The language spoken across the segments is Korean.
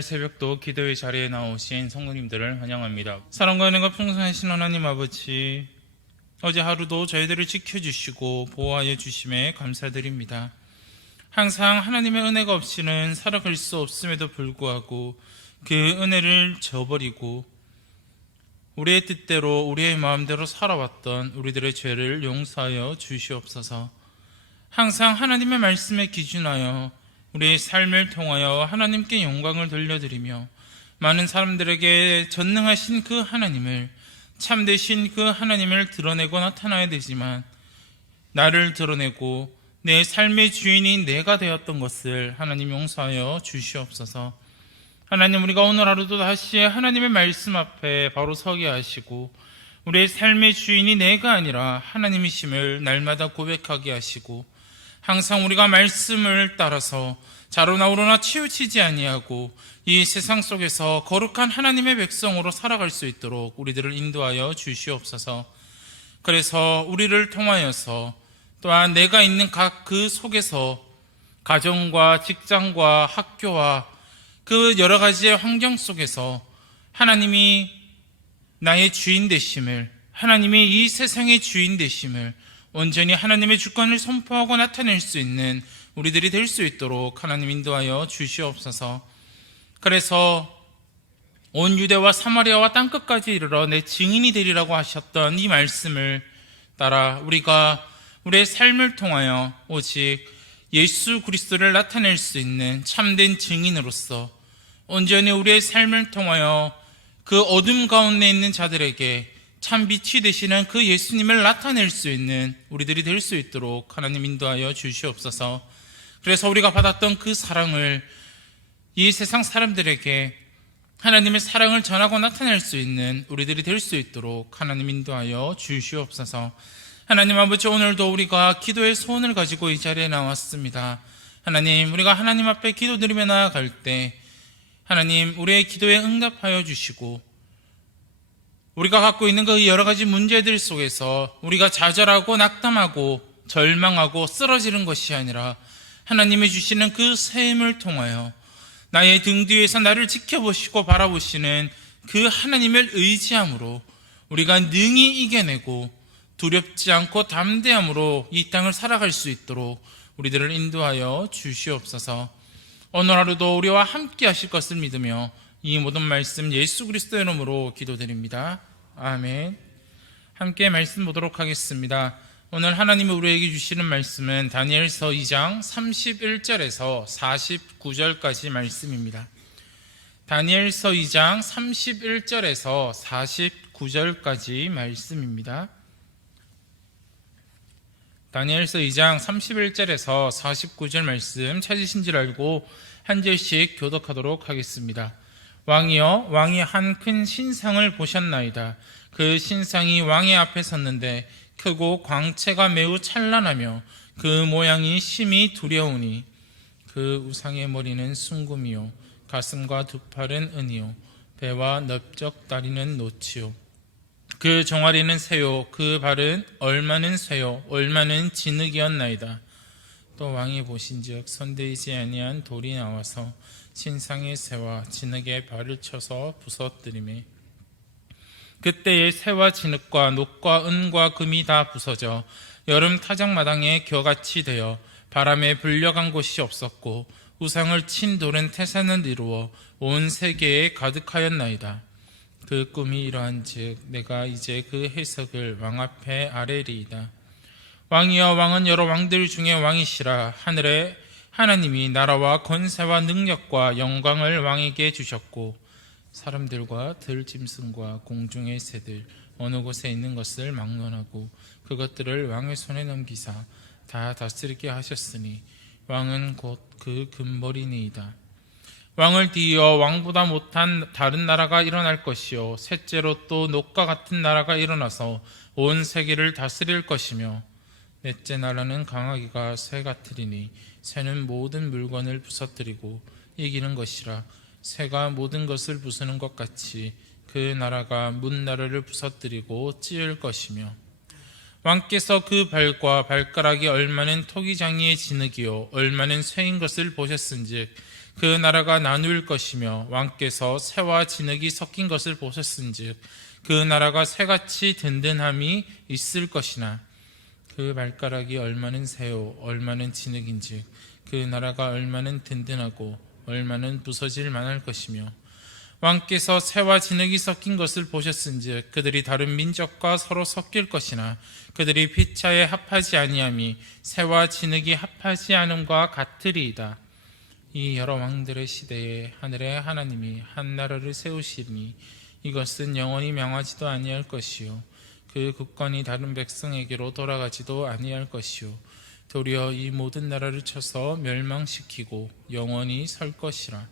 오늘 새벽도 기도의 자리에 나오신 성도님들을 환영합니다. 사랑과 은혜가 풍성하신 하나님 아버지, 어제 하루도 저희들을 지켜주시고 보호하여 주심에 감사드립니다. 항상 하나님의 은혜가 없이는 살아갈 수 없음에도 불구하고 그 은혜를 저버리고 우리의 뜻대로 우리의 마음대로 살아왔던 우리들의 죄를 용서하여 주시옵소서. 항상 하나님의 말씀에 기준하여 우리의 삶을 통하여 하나님께 영광을 돌려드리며 많은 사람들에게 전능하신 그 하나님을, 참되신 그 하나님을 드러내고 나타나야 되지만 나를 드러내고 내 삶의 주인이 내가 되었던 것을 하나님 용서하여 주시옵소서. 하나님, 우리가 오늘 하루도 다시 하나님의 말씀 앞에 바로 서게 하시고 우리의 삶의 주인이 내가 아니라 하나님이심을 날마다 고백하게 하시고 항상 우리가 말씀을 따라서 자로나 우로나 치우치지 아니하고 이 세상 속에서 거룩한 하나님의 백성으로 살아갈 수 있도록 우리들을 인도하여 주시옵소서. 그래서 우리를 통하여서 또한 내가 있는 각 그 속에서 가정과 직장과 학교와 그 여러 가지의 환경 속에서 하나님이 나의 주인 되심을, 하나님이 이 세상의 주인 되심을 온전히 하나님의 주권을 선포하고 나타낼 수 있는 우리들이 될 수 있도록 하나님 인도하여 주시옵소서. 그래서 온 유대와 사마리아와 땅끝까지 이르러 내 증인이 되리라고 하셨던 이 말씀을 따라 우리가 우리의 삶을 통하여 오직 예수 그리스도를 나타낼 수 있는 참된 증인으로서 온전히 우리의 삶을 통하여 그 어둠 가운데 있는 자들에게 참 빛이 되시는 그 예수님을 나타낼 수 있는 우리들이 될 수 있도록 하나님 인도하여 주시옵소서. 그래서 우리가 받았던 그 사랑을 이 세상 사람들에게 하나님의 사랑을 전하고 나타낼 수 있는 우리들이 될 수 있도록 하나님 인도하여 주시옵소서. 하나님 아버지, 오늘도 우리가 기도의 소원을 가지고 이 자리에 나왔습니다. 하나님, 우리가 하나님 앞에 기도드리며 나아갈 때 하나님 우리의 기도에 응답하여 주시고 우리가 갖고 있는 그 여러 가지 문제들 속에서 우리가 좌절하고 낙담하고 절망하고 쓰러지는 것이 아니라 하나님이 주시는 그 새 힘을 통하여 나의 등 뒤에서 나를 지켜보시고 바라보시는 그 하나님을 의지함으로 우리가 능히 이겨내고 두렵지 않고 담대함으로 이 땅을 살아갈 수 있도록 우리들을 인도하여 주시옵소서. 오늘 하루도 우리와 함께 하실 것을 믿으며 이 모든 말씀 예수 그리스도의 이름으로 기도드립니다. 아멘. 함께 말씀 보도록 하겠습니다. 오늘 하나님이 우리에게 주시는 말씀은 다니엘서 2장 31절에서 49절까지 말씀입니다. 다니엘서 2장 31절에서 49절까지 말씀입니다. 다니엘서 2장 31절에서 49절 말씀 찾으신 줄 알고 한 절씩 교독하도록 하겠습니다. 왕이여, 왕이 한 큰 신상을 보셨나이다. 그 신상이 왕의 앞에 섰는데 크고 광채가 매우 찬란하며 그 모양이 심히 두려우니 그 우상의 머리는 순금이요 가슴과 두 팔은 은이요 배와 넓적 다리는 노치요 그 종아리는 새요 그 발은 얼마는 쇠요 얼마는 진흙이었나이다. 또 왕이 보신즉 손대이지 아니한 돌이 나와서 신상의 새와 진흙의 발을 쳐서 부서뜨리매 그때의 새와 진흙과 녹과 은과 금이 다 부서져 여름 타작마당에 겨같이 되어 바람에 불려간 곳이 없었고 우상을 친 돌은 태산을 이루어 온 세계에 가득하였나이다. 그 꿈이 이러한즉 내가 이제 그 해석을 왕 앞에 아뢰리이다. 왕이여, 왕은 여러 왕들 중에 왕이시라. 하늘의 하나님이 나라와 권세와 능력과 영광을 왕에게 주셨고 사람들과 들짐승과 공중의 새들 어느 곳에 있는 것을 막론하고 그것들을 왕의 손에 넘기사 다 다스리게 하셨으니 왕은 곧 그 금벌이니이다. 왕을 뒤이어 왕보다 못한 다른 나라가 일어날 것이요 셋째로 또 녹과 같은 나라가 일어나서 온 세계를 다스릴 것이며 넷째 나라는 강하기가 새 같으리니 새는 모든 물건을 부서뜨리고 이기는 것이라. 새가 모든 것을 부수는 것 같이 그 나라가 문나라를 부서뜨리고 찌을 것이며 왕께서 그 발과 발가락이 얼마는 토기장이의 진흙이요 얼마는 쇠인 것을 보셨은즉 그 나라가 나누일 것이며 왕께서 새와 진흙이 섞인 것을 보셨은즉 그 나라가 새같이 든든함이 있을 것이나 그 발가락이 얼마는 새요 얼마는 진흙인즉 그 나라가 얼마는 든든하고 얼마는 부서질 만할 것이며 왕께서 새와 진흙이 섞인 것을 보셨은즉 그들이 다른 민족과 서로 섞일 것이나 그들이 피차에 합하지 아니함이 새와 진흙이 합하지 않음과 같으리이다. 이 여러 왕들의 시대에 하늘의 하나님이 한 나라를 세우시니 이것은 영원히 명하지도 아니할 것이요 그 국권이 다른 백성에게로 돌아가지도 아니할 것이요 도리어 이 모든 나라를 쳐서 멸망시키고 영원히 설 것이라.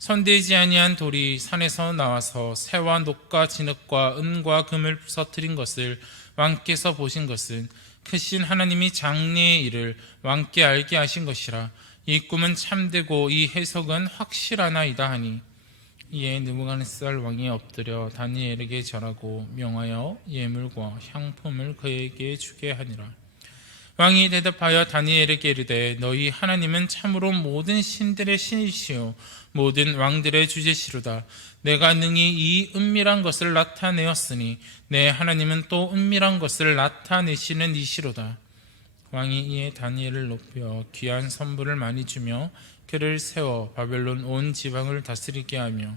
손대지 아니한 돌이 산에서 나와서 새와 녹과 진흙과 은과 금을 부서뜨린 것을 왕께서 보신 것은 크신 하나님이 장래의 일을 왕께 알게 하신 것이라. 이 꿈은 참되고 이 해석은 확실하나이다 하니 이에 느부갓네살 왕이 엎드려 다니엘에게 절하고 명하여 예물과 향품을 그에게 주게 하니라. 왕이 대답하여 다니엘에게 이르되 너희 하나님은 참으로 모든 신들의 신이시요 모든 왕들의 주제시로다. 내가 능히 이 은밀한 것을 나타내었으니 내 하나님은 또 은밀한 것을 나타내시는 이시로다. 왕이 이에 다니엘을 높여 귀한 선물을 많이 주며 그를 세워 바벨론 온 지방을 다스리게 하며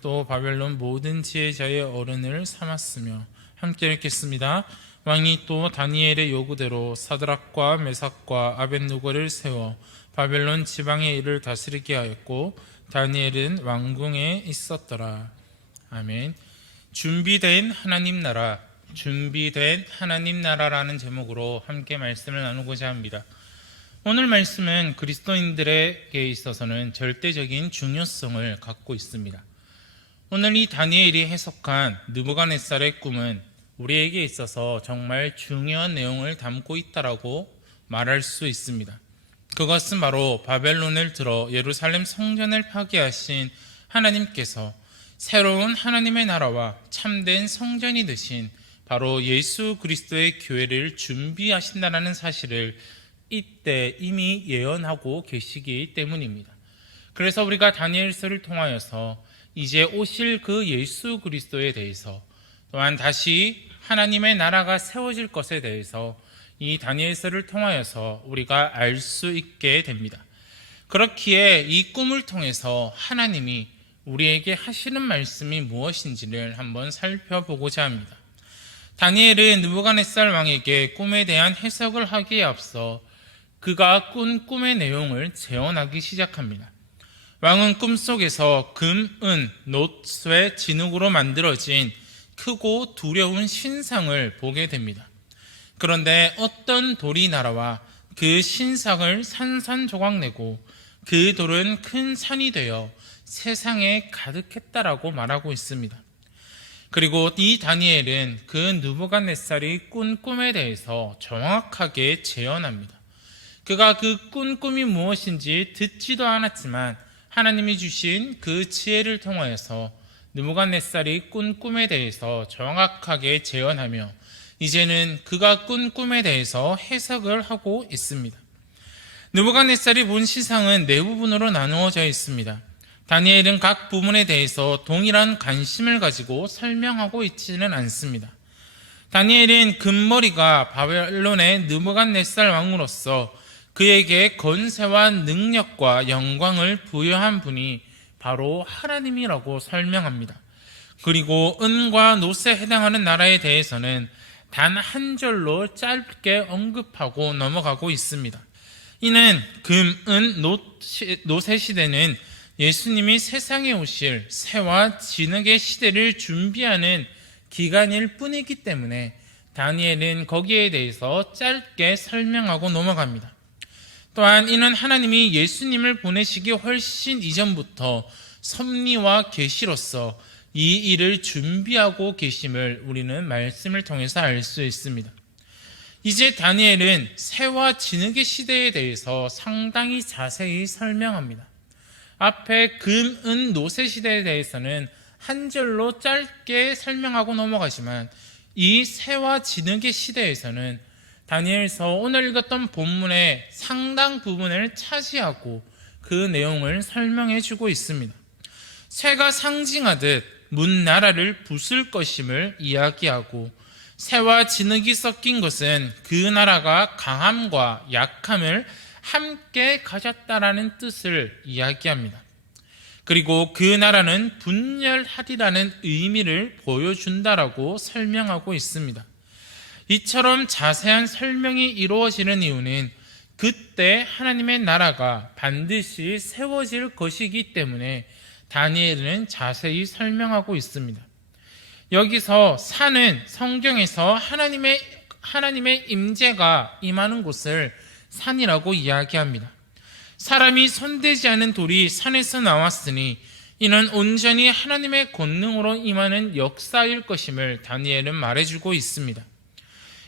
또 바벨론 모든 지혜자의 어른을 삼았으며. 함께 읽겠습니다. 왕이 또 다니엘의 요구대로 사드락과 메삭과 아벳느고를 세워 바벨론 지방의 일을 다스리게 하였고 다니엘은 왕궁에 있었더라. 아멘. 준비된 하나님 나라, 준비된 하나님 나라라는 제목으로 함께 말씀을 나누고자 합니다. 오늘 말씀은 그리스도인들에게 있어서는 절대적인 중요성을 갖고 있습니다. 오늘 이 다니엘이 해석한 느부갓네살의 꿈은 우리에게 있어서 정말 중요한 내용을 담고 있다라고 말할 수 있습니다. 그것은 바로 바벨론을 들어 예루살렘 성전을 파괴하신 하나님께서 새로운 하나님의 나라와 참된 성전이 되신 바로 예수 그리스도의 교회를 준비하신다는 사실을 이때 이미 예언하고 계시기 때문입니다. 그래서 우리가 다니엘서를 통하여서 이제 오실 그 예수 그리스도에 대해서 또한 다시 하나님의 나라가 세워질 것에 대해서 이 다니엘서를 통하여서 우리가 알 수 있게 됩니다. 그렇기에 이 꿈을 통해서 하나님이 우리에게 하시는 말씀이 무엇인지를 한번 살펴보고자 합니다. 다니엘은 느부갓네살 왕에게 꿈에 대한 해석을 하기에 앞서 그가 꾼 꿈의 내용을 재현하기 시작합니다. 왕은 꿈속에서 금, 은, 놋, 쇠, 진흙으로 만들어진 크고 두려운 신상을 보게 됩니다. 그런데 어떤 돌이 날아와 그 신상을 산산조각내고 그 돌은 큰 산이 되어 세상에 가득했다라고 말하고 있습니다. 그리고 이 다니엘은 그 느부갓네살이 꾼 꿈에 대해서 정확하게 재현합니다. 그가 그 꾼 꿈이 무엇인지 듣지도 않았지만 하나님이 주신 그 지혜를 통하여서 느부갓네살이 꾼 꿈에 대해서 정확하게 재현하며 이제는 그가 꾼 꿈에 대해서 해석을 하고 있습니다. 느부갓네살이 본 시상은 네 부분으로 나누어져 있습니다. 다니엘은 각 부분에 대해서 동일한 관심을 가지고 설명하고 있지는 않습니다. 다니엘은 금머리가 바벨론의 느부갓네살 왕으로서 그에게 권세와 능력과 영광을 부여한 분이 바로 하나님이라고 설명합니다. 그리고 은과 놋에 해당하는 나라에 대해서는 단 한 절로 짧게 언급하고 넘어가고 있습니다. 이는 금, 은, 놋의 시대는 예수님이 세상에 오실 새와 진흙의 시대를 준비하는 기간일 뿐이기 때문에 다니엘은 거기에 대해서 짧게 설명하고 넘어갑니다. 또한 이는 하나님이 예수님을 보내시기 훨씬 이전부터 섭리와 계시로서 이 일을 준비하고 계심을 우리는 말씀을 통해서 알 수 있습니다. 이제 다니엘은 새와 진흙의 시대에 대해서 상당히 자세히 설명합니다. 앞에 금, 은, 놋의 시대에 대해서는 한 절로 짧게 설명하고 넘어가지만 이 새와 진흙의 시대에서는 다니엘서 오늘 읽었던 본문의 상당 부분을 차지하고 그 내용을 설명해 주고 있습니다. 쇠가 상징하듯 문 나라를 부술 것임을 이야기하고, 쇠와 진흙이 섞인 것은 그 나라가 강함과 약함을 함께 가졌다라는 뜻을 이야기합니다. 그리고 그 나라는 분열하리라는 의미를 보여준다라고 설명하고 있습니다. 이처럼 자세한 설명이 이루어지는 이유는 그때 하나님의 나라가 반드시 세워질 것이기 때문에 다니엘은 자세히 설명하고 있습니다. 여기서 산은 성경에서 하나님의 임재가 임하는 곳을 산이라고 이야기합니다. 사람이 손대지 않은 돌이 산에서 나왔으니 이는 온전히 하나님의 권능으로 임하는 역사일 것임을 다니엘은 말해주고 있습니다.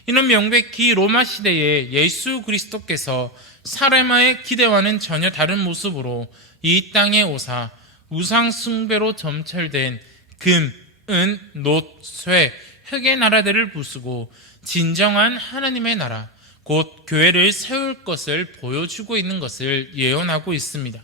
이는 명백히 로마 시대에 예수 그리스도께서 사람의 기대와는 전혀 다른 모습으로 이 땅에 오사 우상 숭배로 점철된 금, 은, 놋, 쇠, 흙의 나라들을 부수고 진정한 하나님의 나라, 곧 교회를 세울 것을 보여주고 있는 것을 예언하고 있습니다.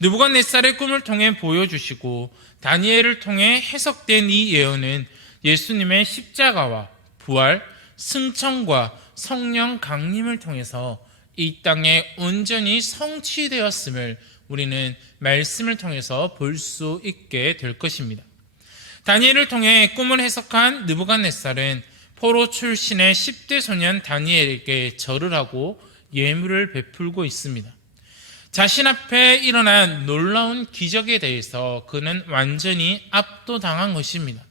느부갓네살의 꿈을 통해 보여주시고 다니엘을 통해 해석된 이 예언은 예수님의 십자가와 부활, 승천과 성령 강림을 통해서 이 땅에 온전히 성취되었음을 우리는 말씀을 통해서 볼 수 있게 될 것입니다. 다니엘을 통해 꿈을 해석한 느부갓네살은 포로 출신의 10대 소년 다니엘에게 절을 하고 예물을 베풀고 있습니다. 자신 앞에 일어난 놀라운 기적에 대해서 그는 완전히 압도당한 것입니다.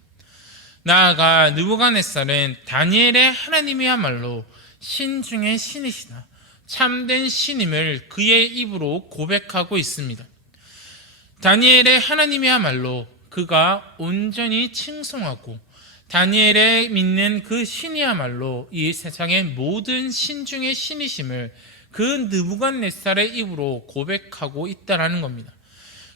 나아가 느부갓네살은 다니엘의 하나님이야말로 신 중의 신이시다, 참된 신임을 그의 입으로 고백하고 있습니다. 다니엘의 하나님이야말로 그가 온전히 칭송하고 다니엘의 믿는 그 신이야말로 이 세상의 모든 신 중의 신이심을 그 느부갓네살의 입으로 고백하고 있다는 겁니다.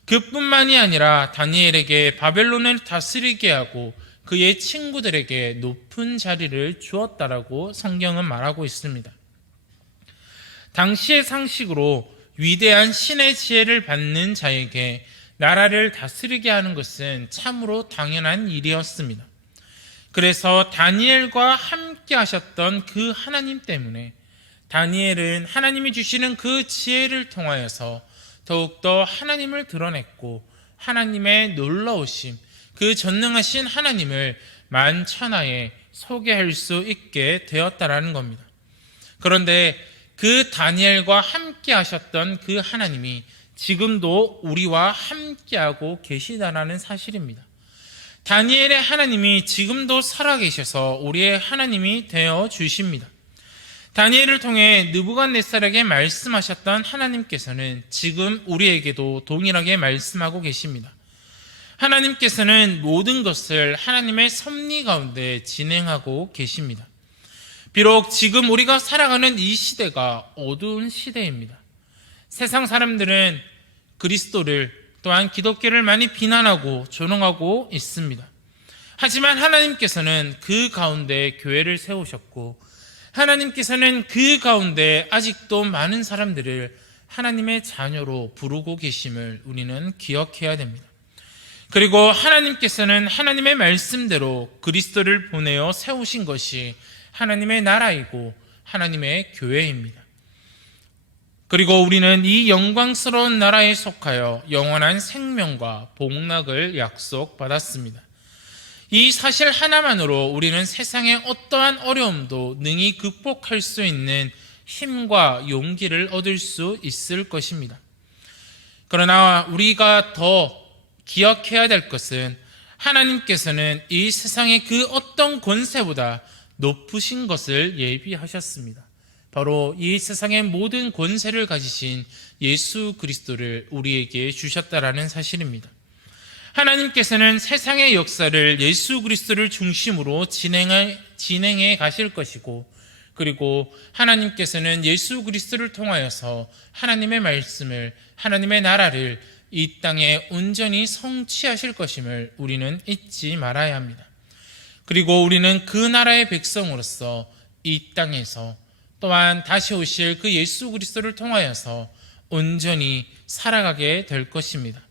그뿐만이 아니라 다니엘에게 바벨론을 다스리게 하고 그의 친구들에게 높은 자리를 주었다라고 성경은 말하고 있습니다. 당시의 상식으로 위대한 신의 지혜를 받는 자에게 나라를 다스리게 하는 것은 참으로 당연한 일이었습니다. 그래서 다니엘과 함께 하셨던 그 하나님 때문에 다니엘은 하나님이 주시는 그 지혜를 통하여서 더욱더 하나님을 드러냈고 하나님의 놀라우심, 그 전능하신 하나님을 만천하에 소개할 수 있게 되었다라는 겁니다. 그런데 그 다니엘과 함께 하셨던 그 하나님이 지금도 우리와 함께하고 계시다라는 사실입니다. 다니엘의 하나님이 지금도 살아계셔서 우리의 하나님이 되어 주십니다. 다니엘을 통해 느부갓네살에게 말씀하셨던 하나님께서는 지금 우리에게도 동일하게 말씀하고 계십니다. 하나님께서는 모든 것을 하나님의 섭리 가운데 진행하고 계십니다. 비록 지금 우리가 살아가는 이 시대가 어두운 시대입니다. 세상 사람들은 그리스도를 또한 기독교를 많이 비난하고 조롱하고 있습니다. 하지만 하나님께서는 그 가운데 교회를 세우셨고 하나님께서는 그 가운데 아직도 많은 사람들을 하나님의 자녀로 부르고 계심을 우리는 기억해야 됩니다. 그리고 하나님께서는 하나님의 말씀대로 그리스도를 보내어 세우신 것이 하나님의 나라이고 하나님의 교회입니다. 그리고 우리는 이 영광스러운 나라에 속하여 영원한 생명과 복락을 약속받았습니다. 이 사실 하나만으로 우리는 세상의 어떠한 어려움도 능히 극복할 수 있는 힘과 용기를 얻을 수 있을 것입니다. 그러나 우리가 더 기억해야 될 것은 하나님께서는 이 세상의 그 어떤 권세보다 높으신 것을 예비하셨습니다. 바로 이 세상의 모든 권세를 가지신 예수 그리스도를 우리에게 주셨다라는 사실입니다. 하나님께서는 세상의 역사를 예수 그리스도를 중심으로 진행해 가실 것이고, 그리고 하나님께서는 예수 그리스도를 통하여서 하나님의 말씀을, 하나님의 나라를 이 땅에 온전히 성취하실 것임을 우리는 잊지 말아야 합니다. 그리고 우리는 그 나라의 백성으로서 이 땅에서 또한 다시 오실 그 예수 그리스도를 통하여서 온전히 살아가게 될 것입니다.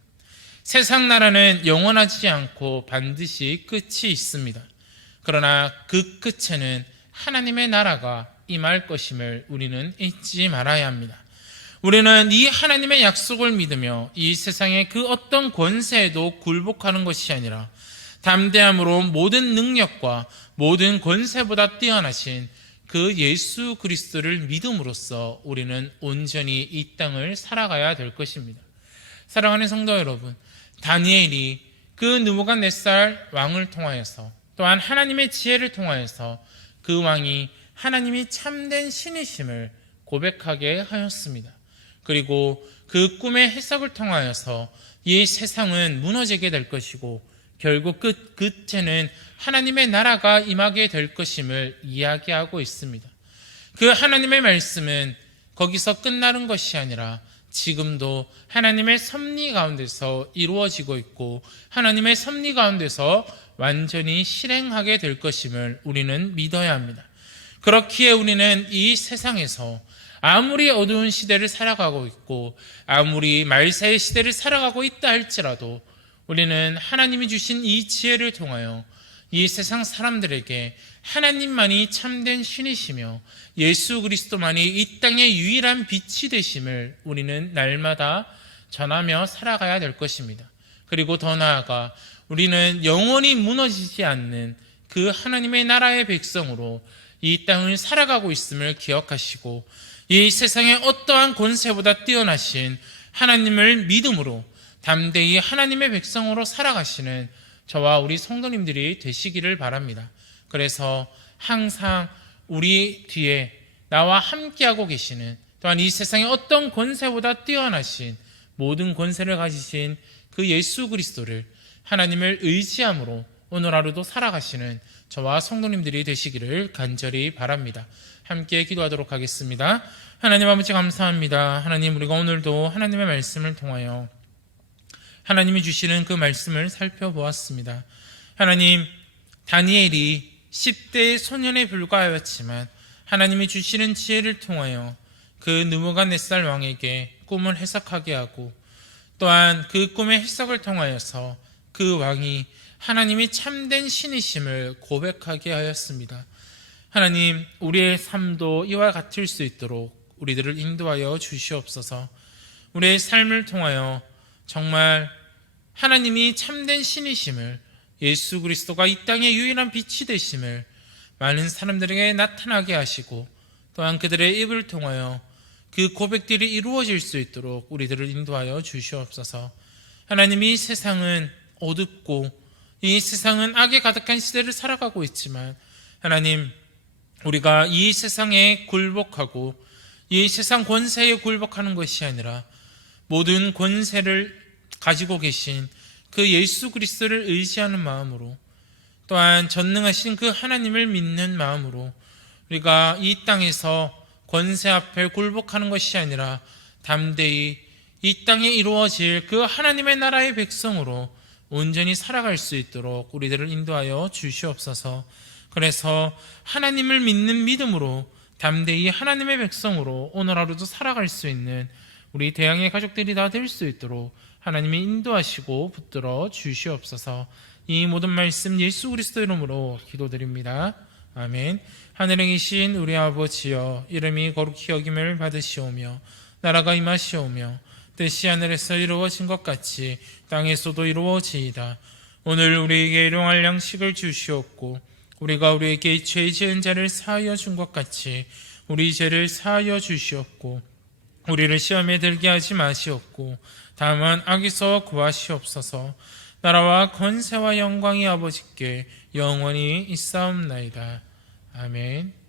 세상 나라는 영원하지 않고 반드시 끝이 있습니다. 그러나 그 끝에는 하나님의 나라가 임할 것임을 우리는 잊지 말아야 합니다. 우리는 이 하나님의 약속을 믿으며 이 세상의 그 어떤 권세에도 굴복하는 것이 아니라 담대함으로 모든 능력과 모든 권세보다 뛰어나신 그 예수 그리스도를 믿음으로써 우리는 온전히 이 땅을 살아가야 될 것입니다. 사랑하는 성도 여러분, 다니엘이 그 느부갓네살 왕을 통하여서 또한 하나님의 지혜를 통하여서 그 왕이 하나님이 참된 신이심을 고백하게 하였습니다. 그리고 그 꿈의 해석을 통하여서 이 세상은 무너지게 될 것이고 결국 끝에는 하나님의 나라가 임하게 될 것임을 이야기하고 있습니다. 그 하나님의 말씀은 거기서 끝나는 것이 아니라 지금도 하나님의 섭리 가운데서 이루어지고 있고 하나님의 섭리 가운데서 완전히 실행하게 될 것임을 우리는 믿어야 합니다. 그렇기에 우리는 이 세상에서 아무리 어두운 시대를 살아가고 있고 아무리 말세의 시대를 살아가고 있다 할지라도 우리는 하나님이 주신 이 지혜를 통하여 이 세상 사람들에게 하나님만이 참된 신이시며 예수 그리스도만이 이 땅의 유일한 빛이 되심을 우리는 날마다 전하며 살아가야 될 것입니다. 그리고 더 나아가 우리는 영원히 무너지지 않는 그 하나님의 나라의 백성으로 이 땅을 살아가고 있음을 기억하시고 이 세상의 어떠한 권세보다 뛰어나신 하나님을 믿음으로 담대히 하나님의 백성으로 살아가시는 저와 우리 성도님들이 되시기를 바랍니다. 그래서 항상 우리 뒤에 나와 함께하고 계시는 또한 이 세상의 어떤 권세보다 뛰어나신 모든 권세를 가지신 그 예수 그리스도를 하나님을 의지함으로 오늘 하루도 살아가시는 저와 성도님들이 되시기를 간절히 바랍니다. 함께 기도하도록 하겠습니다. 하나님 아버지 감사합니다. 하나님, 우리가 오늘도 하나님의 말씀을 통하여 하나님이 주시는 그 말씀을 살펴보았습니다. 하나님, 다니엘이 10대의 소년에 불과하였지만 하나님이 주시는 지혜를 통하여 그 느부갓네살 왕에게 꿈을 해석하게 하고 또한 그 꿈의 해석을 통하여서 그 왕이 하나님이 참된 신이심을 고백하게 하였습니다. 하나님, 우리의 삶도 이와 같을 수 있도록 우리들을 인도하여 주시옵소서. 우리의 삶을 통하여 정말 하나님이 참된 신이심을, 예수 그리스도가 이 땅의 유일한 빛이 되심을 많은 사람들에게 나타나게 하시고 또한 그들의 입을 통하여 그 고백들이 이루어질 수 있도록 우리들을 인도하여 주시옵소서. 하나님, 이 세상은 어둡고 이 세상은 악에 가득한 시대를 살아가고 있지만 하나님, 우리가 이 세상에 굴복하고 이 세상 권세에 굴복하는 것이 아니라 모든 권세를 가지고 계신 그 예수 그리스도를 의지하는 마음으로 또한 전능하신 그 하나님을 믿는 마음으로 우리가 이 땅에서 권세 앞에 굴복하는 것이 아니라 담대히 이 땅에 이루어질 그 하나님의 나라의 백성으로 온전히 살아갈 수 있도록 우리들을 인도하여 주시옵소서. 그래서 하나님을 믿는 믿음으로 담대히 하나님의 백성으로 오늘 하루도 살아갈 수 있는 우리 대양의 가족들이 다 될 수 있도록 하나님이 인도하시고 붙들어 주시옵소서. 이 모든 말씀 예수 그리스도 이름으로 기도드립니다. 아멘. 하늘에 계신 우리 아버지여, 이름이 거룩히 여김을 받으시오며 나라가 임하시오며 뜻이 하늘에서 이루어진 것 같이 땅에서도 이루어지이다. 오늘 우리에게 일용할 양식을 주시옵고 우리가 우리에게 죄 지은 자를 사하여 준 것 같이 우리 죄를 사하여 주시옵고 우리를 시험에 들게 하지 마시옵고 다만 악에서 구하시옵소서. 나라와 권세와 영광이 아버지께 영원히 있사옵나이다. 아멘.